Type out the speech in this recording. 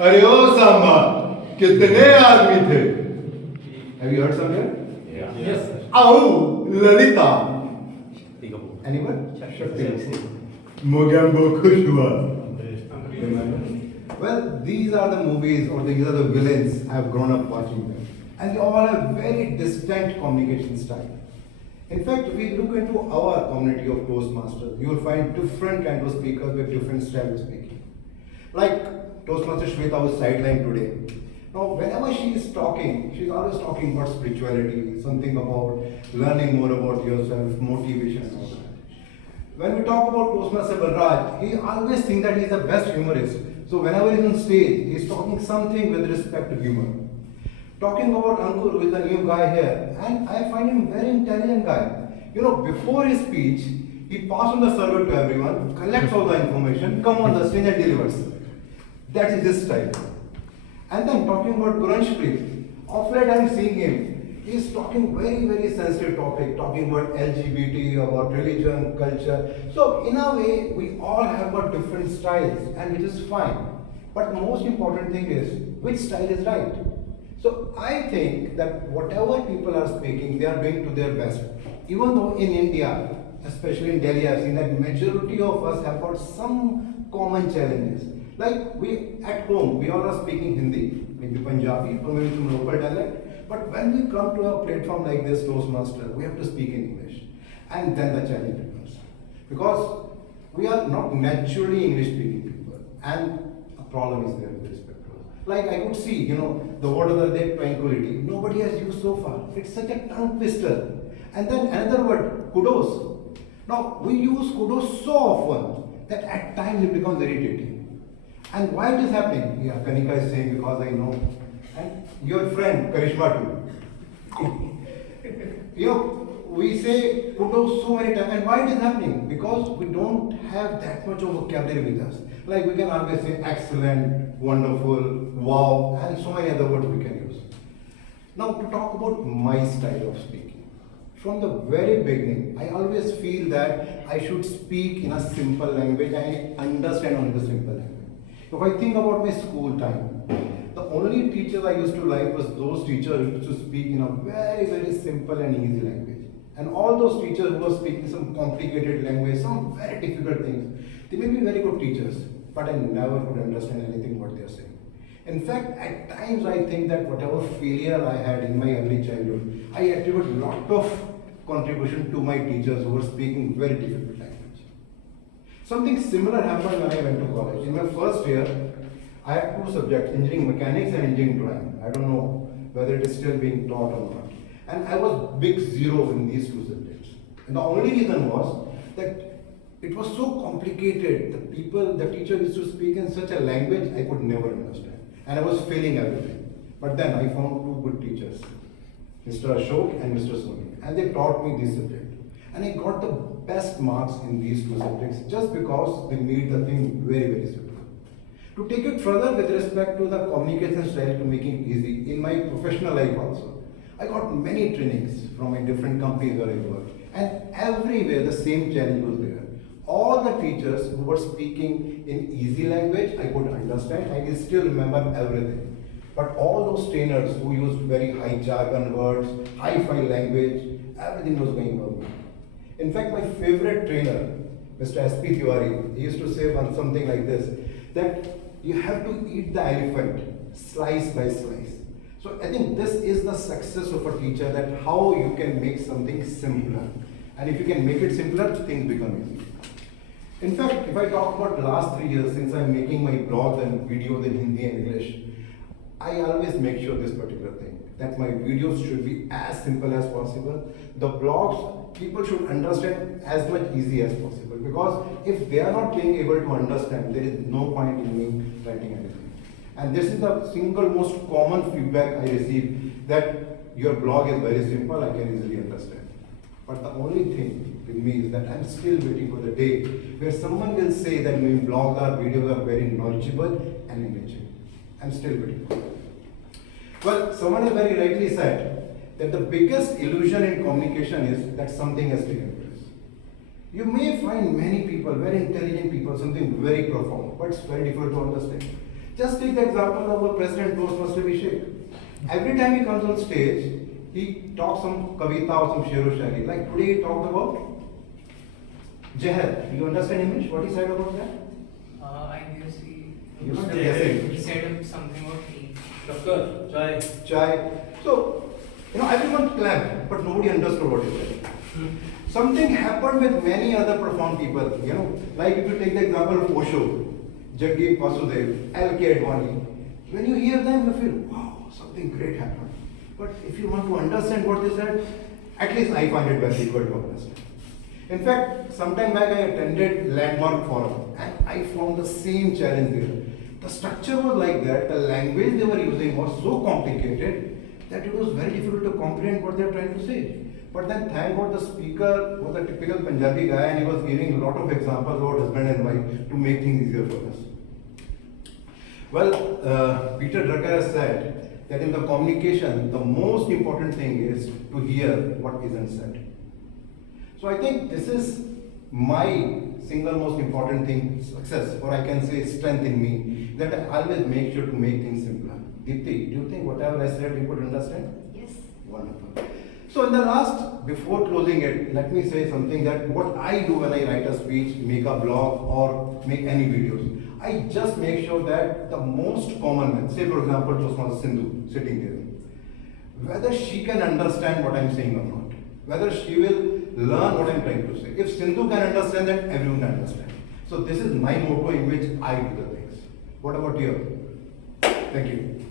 अरे ओ सांबा कितने आदमी थे? Have you heard somewhere? Yeah. Yes. आओ ललिता anyone? Mogambo खुश हुआ. Well, these are the movies or these are the villains I have grown up watching them, and they all have very distinct communication style. In fact, if we look into our community of Toastmasters, you will find different kind of speakers with different style of speaking. Like Toastmaster Shweta was sidelined today. Now, whenever she is talking, she's always talking about spirituality, something about learning more about yourself, motivation and all that. When we talk about Toastmaster Balraj, he always thinks that he is the best humorist. So whenever he's on stage, he's talking something with respect to humor. Talking about Ankur, who is the new guy here, and I find him very intelligent guy. You know, before his speech, he passes on the server to everyone, collects all the information, come on the stage and delivers. That is his style. And then talking about Guranshpreet, of late I'm seeing him, he's talking very sensitive topic, talking about LGBT, about religion, culture. So in a way, we all have got different styles, and which is fine. But the most important thing is, which style is right? So I think that whatever people are speaking, they are doing to their best. Even though in India, especially in Delhi, I've seen that majority of us have got some common challenges. Like we at home, we all are speaking Hindi, maybe Punjabi, or maybe some local dialect. But when we come to a platform like this, Toastmaster, we have to speak in English. And then the challenge becomes. Because we are not naturally English speaking people. And a problem is there with respect to us. Like I could see, you know, the word of the day, tranquility. Nobody has used so far. It's such a tongue twister. And then another word, kudos. Now we use kudos so often that at times it becomes irritating. And why it is happening? Yeah, Kanika is saying because I know. And your friend Karishma too. You know, we say kudos so many times. And why it is happening? Because we don't have that much of vocabulary with us. Like we can always say excellent, wonderful, wow, and so many other words we can use. Now to talk about my style of speaking. From the very beginning, I always feel that I should speak in a simple language and understand only the simple language. If I think about my school time, the only teachers I used to like was those teachers who used to speak in a very simple and easy language. And all those teachers who were speaking some complicated language, some very difficult things, they may be very good teachers, but I never could understand anything what they are saying. In fact, at times I think that whatever failure I had in my early childhood, I attribute a lot of contribution to my teachers who were speaking very difficult language. Something similar happened when I went to college. In my first year, I had two subjects, engineering mechanics and engineering drawing. I don't know whether it is still being taught or not. And I was big zero in these two subjects. And the only reason was that it was so complicated. The teacher used to speak in such a language I could never understand. And I was failing everything. But then I found two good teachers, Mr. Ashok and Mr. Soni. And they taught me this subject. And I got the best marks in these two subjects just because they made the thing very simple. To take it further with respect to the communication style to making it easy, in my professional life also, I got many trainings from my different companies where I worked. And everywhere the same challenge was there. All the teachers who were speaking in easy language, I could understand. I can still remember everything. But all those trainers who used very high jargon words, hi-fi language, everything was going wrong. In fact, my favorite trainer, Mr. S.P. Tiwari, he used to say something like this, that you have to eat the elephant slice by slice. So I think this is the success of a teacher, that how you can make something simpler. And if you can make it simpler, things become easy. In fact, if I talk about the last 3 years since I'm making my blogs and videos in Hindi and English, I always make sure this particular thing, that my videos should be as simple as possible. The blogs, people should understand as much easy as possible, because if they are not being able to understand, there is no point in me writing anything. And this is the single most common feedback I receive, that your blog is very simple, I can easily understand. But the only thing with me is that I'm still waiting for the day where someone will say that my blogs or videos are very knowledgeable and engaging. I'm still waiting for it. Well, someone has very rightly said that the biggest illusion in communication is that something has taken place. You may find many people, very intelligent people, something very profound, but it's very difficult to understand. Just take the example of our president, Toastmaster Abhishek. Every time he comes on stage, he talks some kavita or some shero shari. Like today he talked about Jehar. You understand English? What he said about that? I guess You're still guessing. he said something about tea. Shakkar, chai. Chai. So, everyone clapped, but nobody understood what he said. Something happened with many other profound people, like if you take the example of Osho, Jagdeep Vasudev, L.K. Advani. When you hear them, you feel, wow, something great happened. But if you want to understand what they said, at least I find it very difficult to understand. In fact, sometime back I attended Landmark Forum and I found the same challenge there. The structure was like that, the language they were using was so complicated that it was very difficult to comprehend what they are trying to say. But then thank God the speaker was a typical Punjabi guy and he was giving a lot of examples about husband and wife to make things easier for us. Well, Peter Drucker has said that in the communication, the most important thing is to hear what isn't said. So I think this is my single most important thing, success, or I can say strength in me, that I always make sure to make things simpler. Deepti, do you think whatever I said you could understand? Yes. Wonderful. So in the last, before closing it, let me say something that what I do when I write a speech, make a blog or make any videos, I just make sure that the most common one, say for example Toastmaster Sindhu sitting there, whether she can understand what I'm saying or not, whether she will learn what I'm trying to say. If Sindhu can understand that, everyone can understand. So this is my motto in which I do the things. What about you? Thank you.